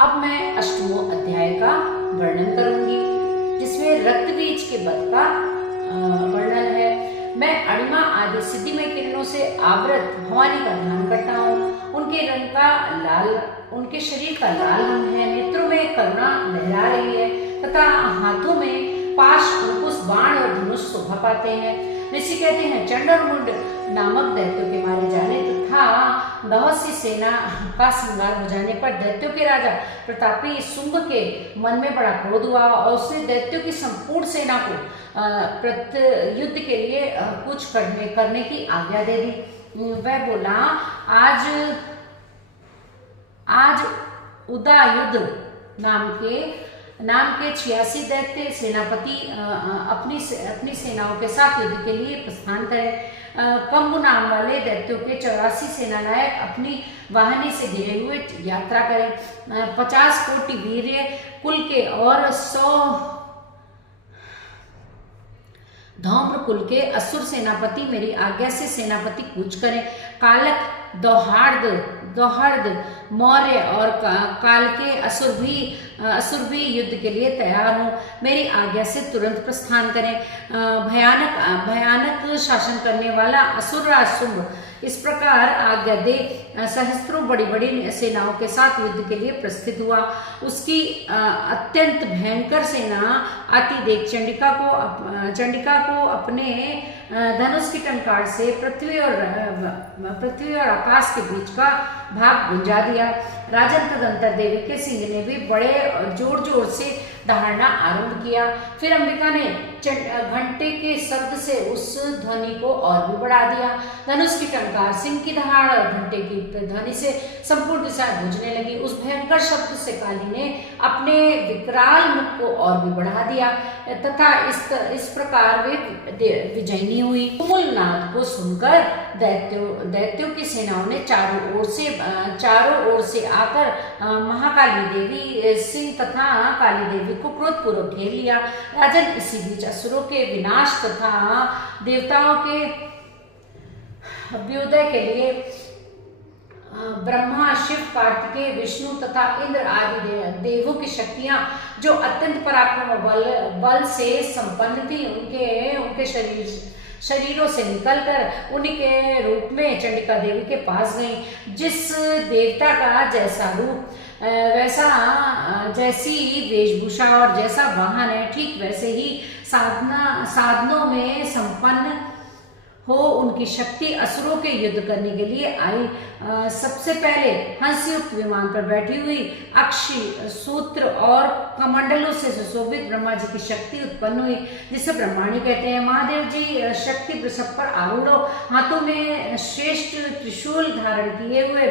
अब मैं अष्टमों अध्याय का वर्णन करूंगी, जिसमें रक्त बीज के वध का वर्णन है। मैं अणिमा आदि सिद्धिमय किरणों से आवृत भवानी का ध्यान करता हूँ। उनके रंग का लाल, उनके शरीर का लाल रंग है, नेत्रों में करुणा लहरा रही है तथा हाथों में पाश, अंकुश, बाण और धनुष शोभा पाते हैं। ऋषि कहते हैं, चंड और मुंड नामक दैत्यों के मारे जाने तथा बहुत सी सेना का संहार हो जाने पर दैत्यों के राजा प्रतापी शुंभ के मन में बड़ा क्रोध हुआ और उसने दैत्यों की संपूर्ण सेना को युद्ध के लिए कुछ करने की आज्ञा दे दी। वह बोला, आज उदायुध नाम के 86 दैत्य सेनापति अपनी सेनाओं के साथ युद्ध के लिए प्रस्थान करें। कंबु नाम वाले दैत्यों के 84 सेनानायक अपनी वाहिनी से घिरे हुए यात्रा करें। 50 कोटि वीर्य कुल के और 100 धौम्र कुल के असुर सेनापति मेरी आज्ञा से सेनापति कूच करें। कालक, दौहार्द, मौर्य और काल के असुर भी युद्ध के लिए तैयार हों। मेरी आज्ञा से तुरंत प्रस्थान करें। भयानक शासन करने वाला असुरराज शुंभ इस प्रकार आज्ञा दे सहस्त्रों बड़ी बड़ी सेनाओं के साथ युद्ध के लिए प्रस्थित हुआ। उसकी अत्यंत भयंकर सेना आती देख चंडिका को अपने धनुष की टंकार से पृथ्वी और आकाश के बीच का भाग गुंजा दिया। राजन तदंतर देवी के सिंह ने भी बड़े जोर जोर से दहाड़ना आरंभ किया। फिर अंबिका ने घंटे के शब्द से उस ध्वनि को और भी बढ़ा दिया। धनुष की टंकार, सिंह की दहाड़ और घंटे की ध्वनि से संपूर्ण दिशाएं गूंजने लगी। उस भयंकर शब्द से काली ने अपने विकराल मुख को और भी बढ़ा दिया तथा इस प्रकार वे विजयनी हुई। तुमुल नाद को सुनकर दैत्यों की सेनाओं ने चारों ओर से आकर महाकाली देवी, सिंह तथा काली देवी को क्रोधपूर्वक घेर लिया। राजन, इसी बीच असुरों के विनाश तथा देवताओं के अभ्युदय के लिए ब्रह्मा, शिव, कार्तिकेय, विष्णु तथा इंद्र आदि देवों की शक्तियां जो अत्यंत पराक्रम और बल से संपन्न थी, उनके शरीरों से निकलकर उन्हीं के रूप में चंडिका देवी के पास गईं। जिस देवता का जैसा रूप, जैसी वेशभूषा और जैसा वाहन है, ठीक वैसे ही साधनों में संपन्न हो उनकी शक्ति असुरों के युद्ध करने के लिए आई। सबसे पहले हंसयुक्त विमान पर बैठी हुई अक्षी, सूत्र और कमंडलों से सुशोभित ब्रह्मा जी की शक्ति उत्पन्न हुई, जिसे ब्रह्माणी कहते हैं। महादेव जी शक्ति वृषभ पर आरूढ़ हो, हाथों में श्रेष्ठ त्रिशूल धारण किए हुए,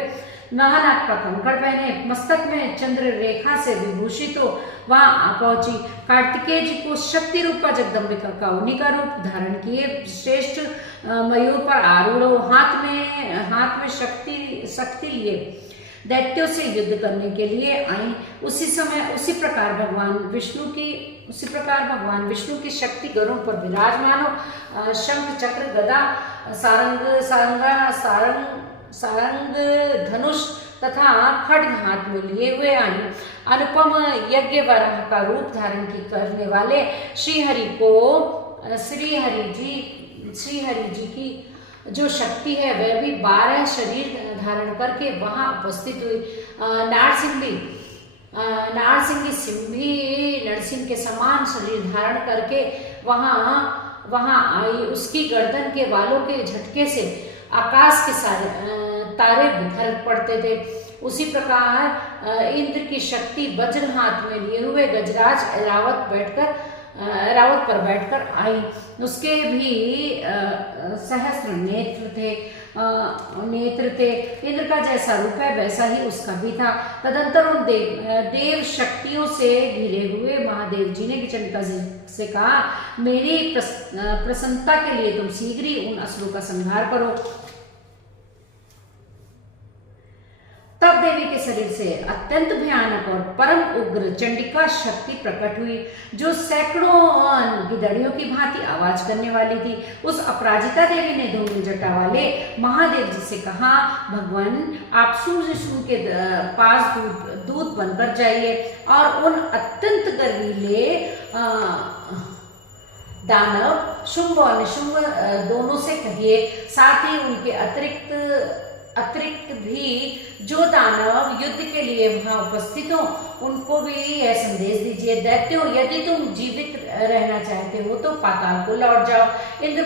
महानाग का कंकड़ पहने, मस्तक में चंद्र रेखा से विभूषित हो वहां पहुंची। कार्तिकेय जी को शक्ति रूपा जगदम्बिका का उन्हीं का रूप धारण किए श्रेष्ठ मयूर पर आरूढ़ हो, हाथ में शक्ति लिए दैत्यों से युद्ध करने के लिए आई। उसी प्रकार भगवान विष्णु की शक्ति गरुड़ पर विराजमान हो, शंख, चक्र, गदा, सारंग, धनुष तथा खड्ग हाथ में लिए हुए आई। अनुपम यज्ञ वराह का रूप धारण करने वाले श्री हरि जी की जो शक्ति है वह भी 12 शरीर धारण करके वहां उपस्थित हुई। नरसिंह के समान शरीर धारण करके वहां आई। उसकी गर्दन के बालों के झटके से आकाश के सारे तारे बिखर पड़ते थे। उसी प्रकार इंद्र की शक्ति वज्र हाथ में लिए हुए गजराज रावत पर बैठकर आई। उसके भी सहस्त्र नेत्र थे। इंद्र का जैसा रूप है वैसा ही उसका भी था। तदंतर उन देव शक्तियों से घिरे हुए महादेव जी ने चंडिका से कहा, मेरी प्रसन्नता के लिए तुम शीघ्र ही उन असुरों का संहार करो। तब तब देवी के शरीर से अत्यंत भयानक और परम उग्र चंडिका शक्ति प्रकट हुई, जो सैकड़ों गिदड़ियों की भांति आवाज करने वाली थी। उस अपराजिता देवी ने धूमिल जटा वाले महादेव जी से कहा, भगवान आप सूर्य के पास दूत बनकर जाइए और उन अत्यंत गर्वीले दानव शुंभ और निशुंभ दोनों से कहिए, साथ ही उनके अतिरिक्त भी जो दानव युद्ध के लिए वहां उपस्थित हो उनको भी यह संदेश दीजिए, दैत्यों यदि तुम जीवित रहना चाहते हो तो पाताल को लौट जाओ, इंद्र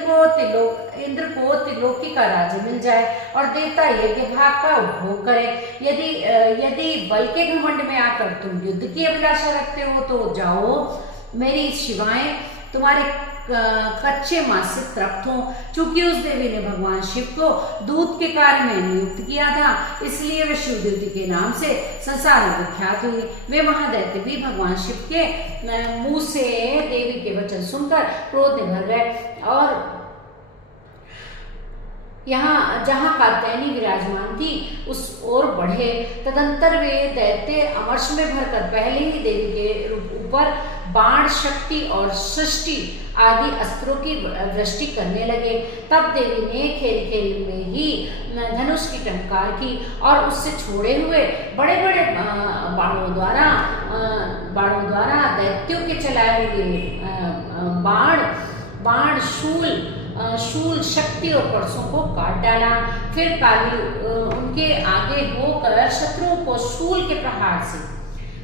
को त्रिलोकी का राज्य मिल जाए और देवता यज्ञ भाग का उपभोग करे। यदि बल के घमंड में आकर तुम युद्ध की अभिलाषा रखते हो तो जाओ, मेरी शिवाएं तुम्हारे कच्चे मांस से तृप्त हो। चूंकि उस देवी ने भगवान शिव को दूत के कार्य में नियुक्त किया था, इसलिए वे शिव द्युति के नाम से संसार में विख्यात हुई। वे महादैत्य भी भगवान शिव के मुंह से देवी के वचन सुनकर क्रोध में भर गए और यहाँ जहाँ कात्यायनी विराजमान थी उस ओर बढ़े। तदंतर वे दैत्य अमर्ष में भरकर पहले ही देवी के ऊपर बाण, शक्ति और सृष्टि आदि अस्त्रों की वृष्टि करने लगे। तब देवी ने खेल में ही धनुष की टंकार की और उससे छोड़े हुए बड़े बड़े बाणों द्वारा दैत्यों के चलाए हुए बाण, शूल, शक्ति और परसों को काट डाला। फिर काली उनके आगे होकर शत्रुओं को शूल के प्रहार से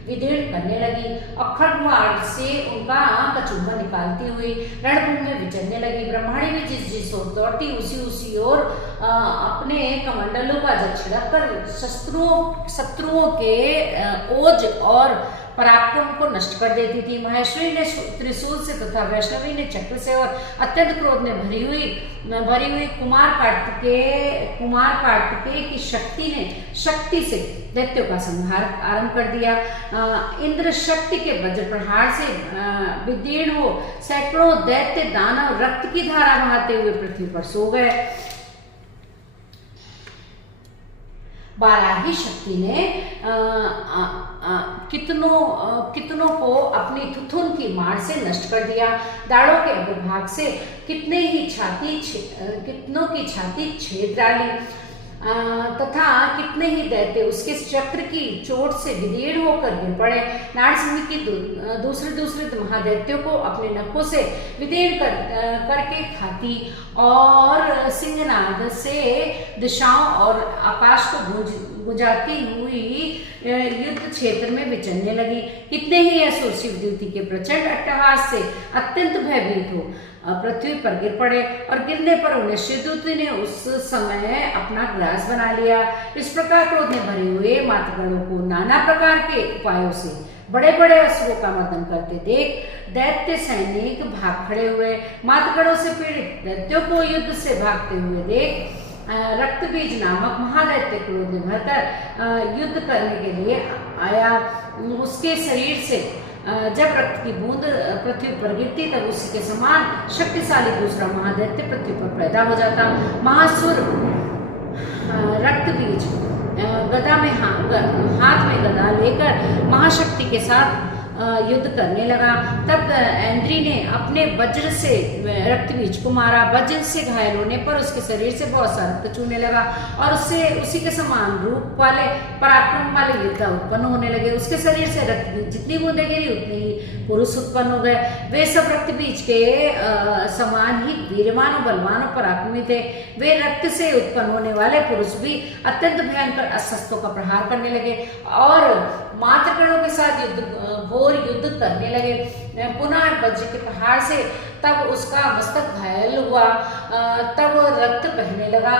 विदीर्ण करने लगी और खड्गमार्ग से उनका कचुम्बन निकालती हुई रणभूमि में विचरने लगी। ब्रह्माणी भी जिस ओर दौड़ती उसी ओर अपने कमंडलों का जल छिड़क कर शत्रुओं के ओज और पराक्रम को नष्ट कर देती थी। महेश्वरी ने त्रिशूल से तथा वैष्णवी ने चक्र से और अत्यंत क्रोध में भरी हुई कुमार कार्तिकेय की शक्ति से दैत्यों का संहार आरंभ कर दिया। इंद्र शक्ति के वज्र प्रहार से विदीर्ण हो सैकड़ों दैत्य दानव रक्त की धारा बहाते हुए पृथ्वी पर सो गए। बाराही शक्ति ने कितनों को अपनी थुथुन की मार से नष्ट कर दिया। दाढ़ों के अग्रभाग से कितनों की छाती छेद डाली तथा कितने ही दैत्य उसके चक्र की चोट से विदीर्ण होकर गिर पड़े। नारसिंह की दूसरे महादैत्यों को अपने नखों से विदीर्ण करके खाती और सिंहनाद से दिशाओं और आकाश को गुंजाती हुई युद्ध क्षेत्र में विचरने लगी। कितने ही असुर शिव द्युति के प्रचंड अट्टहास से अत्यंत भयभीत हो पृथ्वी पर गिर पड़े और गिरने पर उन्हें शिवदूती ने उस समय अपना ग्रास बना लिया। इस प्रकार क्रोध में भरे हुए मातगणों को नाना प्रकार के उपायों से बड़े बड़े असुरों का मर्दन करते देख दैत्य सैनिक भाग खड़े हुए। मातगणों से पीड़ित दैत्यों को युद्ध से भागते हुए देख रक्तबीज नामक महादैत्य क्रोध में भरकर युद्ध करने के लिए आया। उसके शरीर से जब रक्त की बूंद पृथ्वी पर गिरती तब उसी के समान शक्तिशाली दूसरा महादैत्य पृथ्वी पर पैदा हो जाता। महासुर रक्तबीज गदा में हाथ में गदा लेकर महाशक्ति के साथ युद्ध करने लगा। तब ऐन्द्री ने अपने वज्र से रक्तबीज को मारा। वज्र से घायल होने पर उसके शरीर से बहुत सा रक्त चूने लगा और उससे उसी के समान रूप वाले पराक्रम वाले योद्धा उत्पन्न होने लगे। उसके शरीर से रक्तबीज जितनी बूंदे गिरी उतनी ही पुरुष उत्पन्न हो गए। वे सब रक्तबीज के समान ही वीरवान और बलवान और पराक्रमी थे। वे रक्त से उत्पन्न होने वाले पुरुष भी अत्यंत भयंकर अस्त्रों का प्रहार करने लगे और मातृगणों के साथ घोर युद्ध करने लगे। पुनः वज्र के प्रहार से तब उसका मस्तक घायल हुआ, तब रक्त बहने लगा।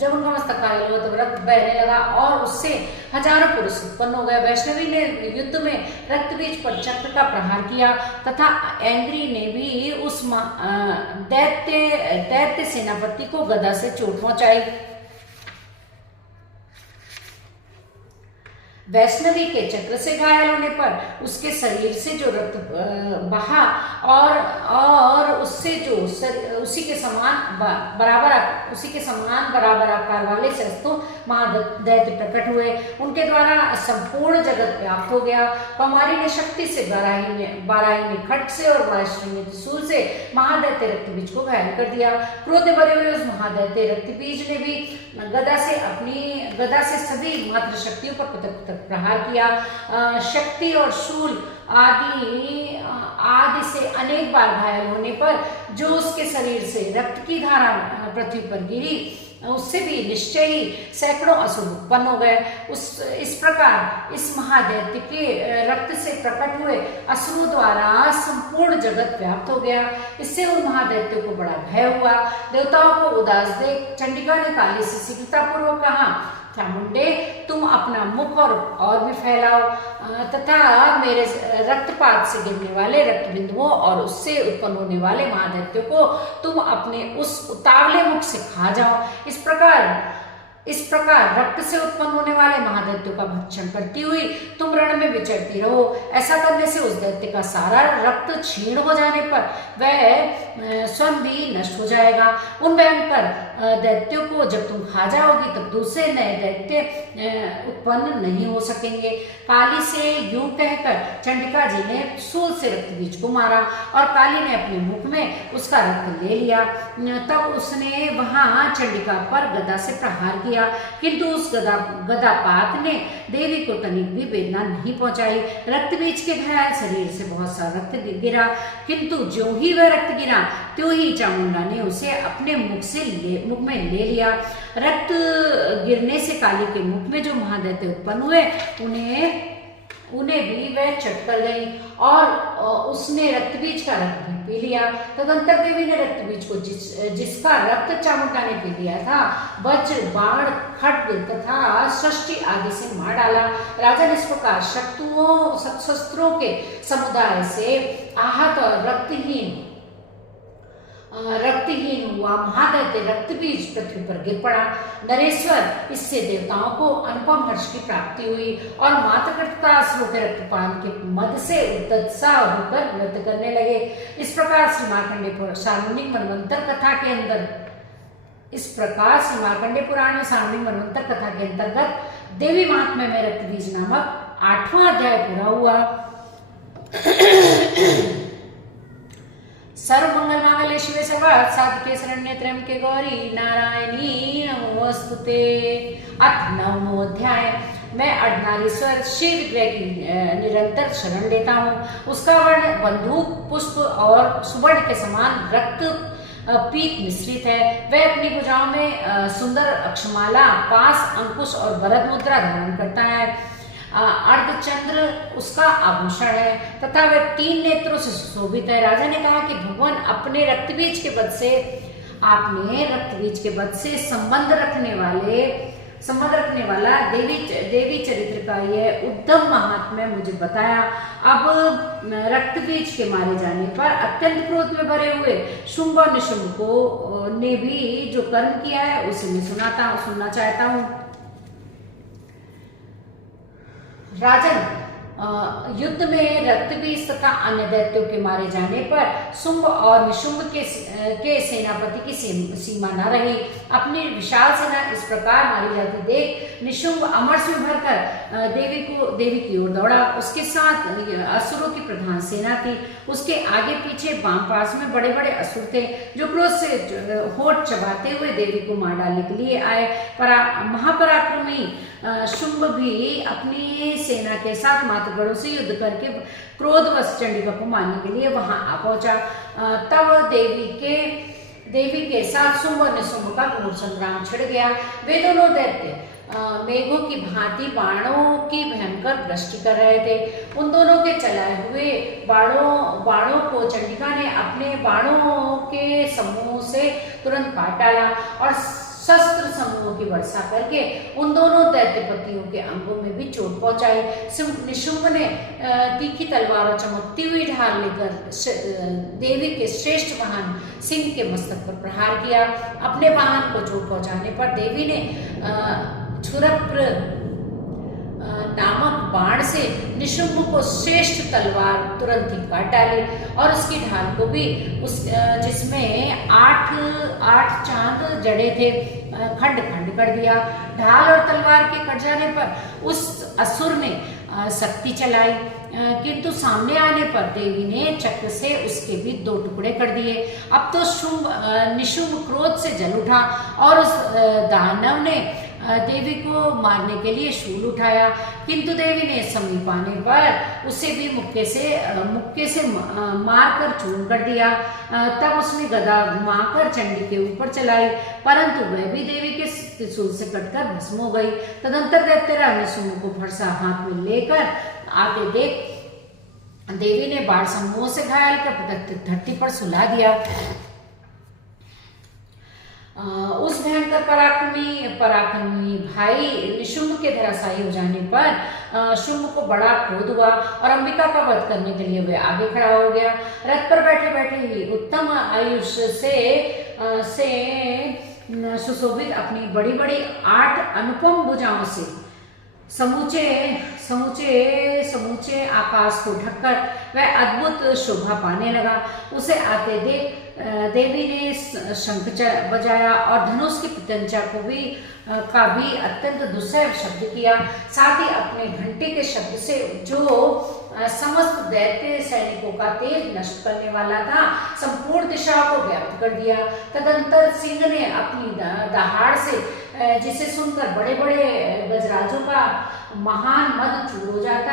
जब उनका मस्तक घायल हुआ तब रक्त बहने लगा और उससे हजारों पुरुष उत्पन्न हो गए। वैष्णवी ने युद्ध में रक्तबीज पर चक्र का प्रहार किया तथा ऐन्द्री ने भी उस दैत्य सेनापति को गदा से चोट पहुंचाई। वैष्णवी के चक्र से घायल होने पर उसके शरीर से जो रक्त बहा और उससे जो उसी के समान बराबर आकार वाले सहस्त्रों महादैत्य प्रकट हुए। उनके द्वारा संपूर्ण जगत व्याप्त हो गया। कौमारी ने शक्ति से बाराही ने खड्ग से और वाष्णी ने त्रिशूल से महादैत्य रक्तबीज को घायल कर दिया। क्रोध में भरे हुए उस महादैत्य रक्तबीज ने भी गदा से सभी मात्र शक्तियों पर पृथक प्रहार किया। शक्ति और शूल आदि से अनेक बार घायल होने पर जो उसके शरीर से रक्त की धारा पृथ्वी पर गिरी, उससे भी निश्चय ही सैकड़ों असुर उत्पन्न हो गए। इस प्रकार इस महादैत्य के रक्त से प्रकट हुए असुरों द्वारा संपूर्ण जगत व्याप्त हो गया। इससे उन महादैत्यों को बड़ा भय हुआ। देवताओं को उदास देख चंडिका ने काली से शीघ्रतापूर्वक कहा, चामुंडे, तुम अपना मुख और भी फैलाओ तथा मेरे रक्तपात से गिरने वाले रक्त बिंदुओं और उससे उत्पन्न होने वाले महादैत्यों को तुम अपने उस उतावले मुख से खा जाओ। इस प्रकार रक्त से उत्पन्न होने वाले महादैत्यों का भक्षण करती हुई तुम रण में विचरती रहो। ऐसा करने से उस दैत्य का सारा रक्त क्षीण हो जाने पर वह स्वयं भी नष्ट हो जाएगा। उन भयंकर दैत्यों को जब तुम खा जाओगी तब दूसरे नए दैत्य उत्पन्न नहीं हो सकेंगे। काली से यूं कहकर चंडिका जी ने शूल से रक्तबीज को मारा और काली ने अपने मुख में उसका रक्त ले लिया। तब उसने वहां चंडिका पर गदा से प्रहार किया, किंतु उस गदापात ने देवी को तनिक भी वेदना नहीं पहुंचाई। रक्तबीज के घायल शरीर से बहुत सा रक्त गिरा, किंतु जो ही वह रक्त गिरा त्यों ही चामुंडा ने उसे अपने मुख में ले लिया। रक्त गिरने से काली के मुख में जो महादैत्य उत्पन्न हुए उन्हें भी वह चट कर गई और उसने रक्तबीज का रक्त भी पी लिया। तदंतर देवी ने रक्तबीज को जिसका रक्त चामुंडा ने पी लिया था वज्र, बाण, खड्ग तथा षष्टि आदि से मार डाला। राजा ने इस प्रकार शस्त्रों के समुदाय से आहत और रक्तहीन हुआ महादैत्य रक्तबीज पृथ्वी पर गिर पड़ा। नरेश्वर, इससे देवताओं को अनुपम हर्ष की प्राप्ति हुई और मातृकृता असुरों के रक्तपान के मद से उत्साह होकर नृत्य करने लगे। इस प्रकार श्री मार्कंडेय सार्वजनिक मनवंतर कथा के अंतर्गत देवी महात्म्य में रक्तबीज नामक 8वां अध्याय पूरा हुआ। सर्वमंगल मांगल्ये शिवे सर्वार्थ साधिके शरण्ये त्र्यंबके गौरी नारायणी नमोस्तुते। अथ 9वां अध्याय। मैं अर्धनारीश्वर शिव विग्रह की निरंतर शरण लेता हूँ। उसका वर्ण बंदूक, पुष्प और सुवर्ण के समान रक्त पीत मिश्रित है। वह अपनी भुजाओं में सुंदर अक्षमाला, पास, अंकुश और वरद मुद्रा धारण करता है। अर्धचंद्र उसका आभूषण है तथा वह 3 नेत्रों से सुशोभित है। राजा ने कहा कि भगवान आपने रक्तबीज के वध से संबंध रखने वाला देवी चरित्र का यह उद्दम महात्म्य मुझे बताया। अब रक्तबीज के मारे जाने पर अत्यंत क्रोध में भरे हुए शुंभ और निशुंभ को ने भी जो कर्म किया है उसे मैं सुनना चाहता हूँ। राजन, युद्ध में रक्तबीज तथा अन्य दैत्यों के मारे जाने पर शुंभ और निशुंभ के सेनापति की सीमा न रही। अपनी विशाल सेना इस प्रकार मारी जाती देख निशुंभ अमरस में भरकर देवी की ओर दौड़ा। उसके साथ असुरों की प्रधान सेना थी। उसके आगे पीछे बाम पास में बड़े बड़े असुर थे जो क्रोध से होठ चबाते हुए देवी को मार डालने के लिए आए। महापराक्रमी शुंभ भी अपनी सेना के साथ मातृगणों से युद्ध करके क्रोधवश चंडिका को मारने के लिए वहां आ पहुंचा। तब देवी के साथ शुंभ और निशुंभ का घोर संग्राम छिड़ गया। वे दोनों दैत्य मेघों की भांति बाणों की भयंकर वृष्टि कर रहे थे। उन दोनों के चलाए हुए बाणों को चंडिका ने अपने बाणों के समूह से तुरंत काट डाला और शस्त्र समूहों की वर्षा करके उन दोनों दैत्यपतियों के अंगों में भी चोट पहुंचाई। निशुंभ ने तीखी तलवार और चमकती हुई ढाल लेकर देवी के श्रेष्ठ वाहन सिंह के मस्तक पर प्रहार किया। अपने वाहन को चोट पहुंचाने पर देवी ने क्षुरप्र नामक बाण से निशुम्भ को श्रेष्ठ तलवार तुरंत ही काट डाली और उसकी ढाल को भी जिसमें 8 चांद जड़े थे खंड खंड कर दिया। ढाल और तलवार के कट जाने पर उस असुर ने शक्ति चलाई, किंतु सामने आने पर देवी ने चक्र से उसके भी 2 टुकड़े कर दिए। अब तो निशुम्भ क्रोध से जल उठा और उस दानव ने देवी को मारने के लिए शूल उठाया, किंतु देवी ने समीप आने पर उसे भी मुक्के से मारकर चूर्ण कर दिया। तब उसने गदा घुमाकर चंडी के ऊपर चलाई, परंतु वह भी देवी के त्रिशूल से कटकर भस्म हो गई। तदंतर दैत्यराज ने निशुम्भ को फरसा हाथ में लेकर आते देख देवी ने बाण समूह से घायल कर धरती पर सुला दिया। उस भयंकर पराक्रमी भाई निशुम्भ के धराशायी हो जाने पर शुम्भ को बड़ा क्रोध हुआ और अंबिका का वध करने के लिए वह आगे खड़ा हो गया। रथ पर बैठे बैठे ही उत्तम आयुष से सुशोभित अपनी बड़ी बड़ी 8 अनुपम भुजाओं से समूचे आकाश को ढककर वह अद्भुत शोभा पाने लगा। उसे आते देख देवी ने शंख बजाया और धनुष की प्रत्यंचा का भी अत्यंत दुस्सह शब्द किया। साथ ही अपने घंटे के शब्द से जो समस्त दैत्य सैनिकों का तेज नष्ट करने वाला था, संपूर्ण दिशाओं को व्याप्त कर दिया। तदंतर सिंह ने अपनी दहाड़ से, जिसे सुनकर बड़े बड़े गजराजों का महान मद चूर हो जाता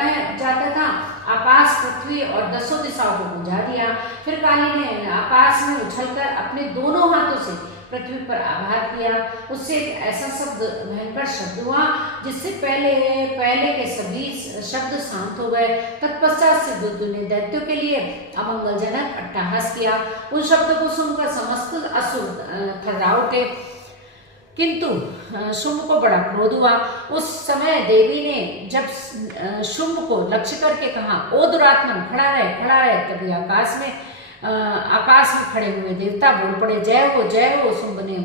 था, आकाश पृथ्वी और 10 दिशाओं को बुझा दिया। फिर काली ने आकाश में उछलकर अपने दोनों हाथों से पृथ्वी पर आघात किया। उससे एक ऐसा भयंकर शब्द हुआ जिससे पहले के सभी शब्द शांत हो गए। तत्पश्चात से बुद्ध ने दैत्यों के लिए अमंगलजनक अट्टहास किया। उन शब्दों को सुनकर समस्त असुर थर्रा उठे, किंतु शुम्भ को बड़ा क्रोध हुआ। उस समय देवी ने जब शुम्भ को लक्ष्य करके कहा, ओ दुरात्मन, खड़ा रहे। तभी आकाश में खड़े हुए देवता बोल पड़े, जय हो। शुम्भ ने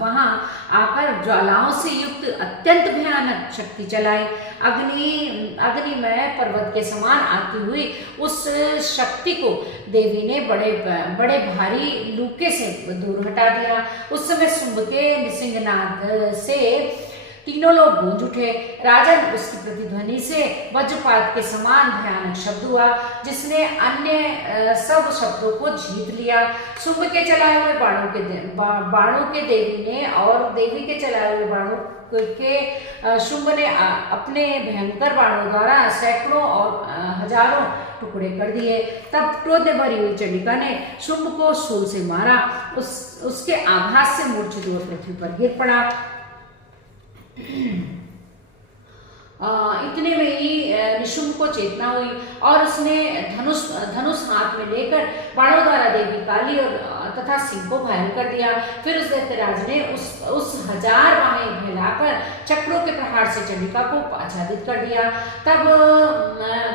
वहां आकर ज्वालाओं से युक्त अत्यंत भयानक शक्ति चलाई। अग्निमय पर्वत के समान आती हुई उस शक्ति को देवी ने बड़े भारी लूके से दूर हटा दिया। उस समय शुम्भ के निसिंगनाद से तीनों लोग गूंज उठे। राजन, उसकी प्रतिध्वनि से वज्रपात के समान भयानक शब्द हुआ, जिसने अन्य सब शब्दों को जीत लिया। शुम्भ के चलाए हुए बाणों के देवी ने और देवी के चलाए हुए बाणों के शुम्भ ने अपने भयंकर बाणों द्वारा सैकड़ों और हजारों टुकड़े कर दिए। तब क्रोध में भरी हुई चंडिका ने शुम्भ को शूल से मारा। उसके आघात से मूर्छित हुआ पृथ्वी पर गिर पड़ा। इतने में ही निशुम्भ को चेतना हुई और उसने धनुष हाथ में लेकर बाणों द्वारा देवी काली और तथा सिंह को घायल कर दिया। फिर उस दैत्यराज ने उस 1000 बाहें फैलाकर चक्रों के प्रहार से चंडिका को आच्छादित कर दिया। तब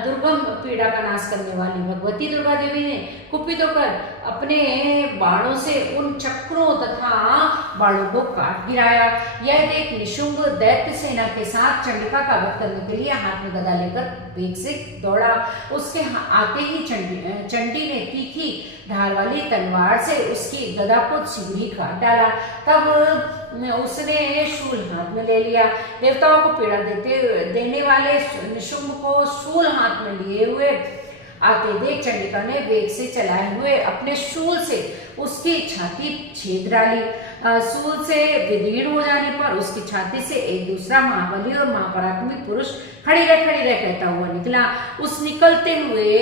दुर्गम पीड़ा का नाश करने वाली भगवती दुर्गा देवी ने कुपित होकर अपने बाणों से उन चक्रों तथा बाणों को काट गिराया। यह देख निशुम्भ दैत्य सेना के साथ चंडिका का वध करने के लिए हाथ में गदा लेकर वेग से दौड़ा। उसके आते ही चंडी ने तीखी ढाल वाली तलवार से उसकी गदा को शीघ्र ही काट डाला। तब उसने शूल हाथ में ले लिया। देवताओं को पीड़ा देने वाले निशुम्भ को शूल हाथ में लिए हुए आते देख चंडिका ने वेग से चलाए हुए अपने शूल से उसकी छाती छेद डाली। शूल से विदीर्ण हो जाने पर उसकी छाती से एक दूसरा महाबली और महापराक्रमी पुरुष खड़ी रह कहता हुआ निकला। उस निकलते हुए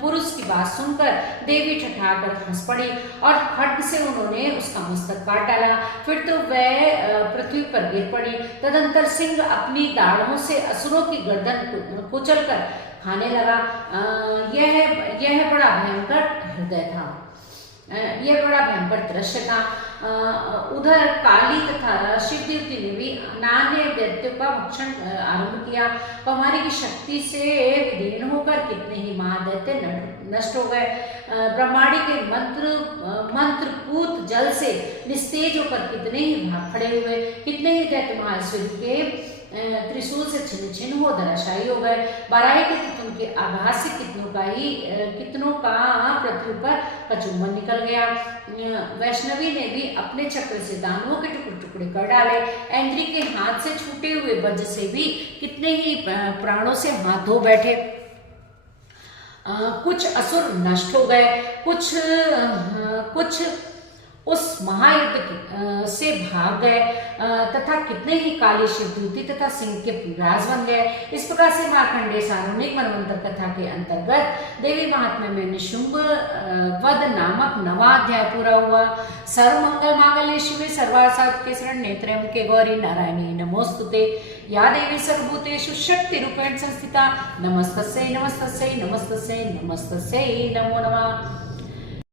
पुरुष की बात सुनकर देवी ठठाकर हंस पड़ी और खड्ग से उन्होंने उसका मस्तक काट डाला। फिर तो वह पृथ्वी पर गिर पड़ी। तदंतर सिंह अपनी दाढ़ों से असुरों की गर्दन कुचलकर खाने लगा। यह बड़ा भयंकर हृदय था, यह बड़ा भयंकर दृश्य था। उधर काली तथा शिवदेवती ने भी नान्य दैत्यों का भक्षण आरंभ किया। कौमारी की शक्ति से विलीन होकर कितने ही महादैत्य नष्ट हो गए। ब्रह्मांडी के मंत्रपूत जल से निस्तेज होकर कितने ही भाग खड़े हुए। कितने ही दैत्य महाश्वरी के त्रिशूल से छिन्न छिन्न हो धराशायी हो गए। बाराही के तुतुन के आघात से कितनों का पृथ्वी पर कचुम्बन निकल गया। वैष्णवी ने भी अपने चक्र से दानवों के टुकड़े टुकड़े कर डाले। ऐन्द्री के हाथ से छूटे हुए वज्र से भी कितने ही प्राणों से हाथ धो बैठे। कुछ असुर नष्ट हो गए, कुछ उस महायुद्ध से भाग गए तथा कितने ही काली शिवदूती तथा सिंह के राज बन गए। इस प्रकार से मार्कंडेय सार्वजनिक मनवंतर कथा के अंतर्गत देवी महात्म्य में निशुंभ वध नामक 9वां अध्याय पूरा हुआ। सर्व मंगल मांगल्ये शिवे सर्वार्थसाधके शरण्ये त्र्यंबके गौरी नारायणी नमोस्तुते। या देवी सर्वभूतेषु शक्ति रूपेण संस्थिता। नमस्तस्यै नमस्तस्यै नमस्तस्यै नमस्तस्यै नमो नमः।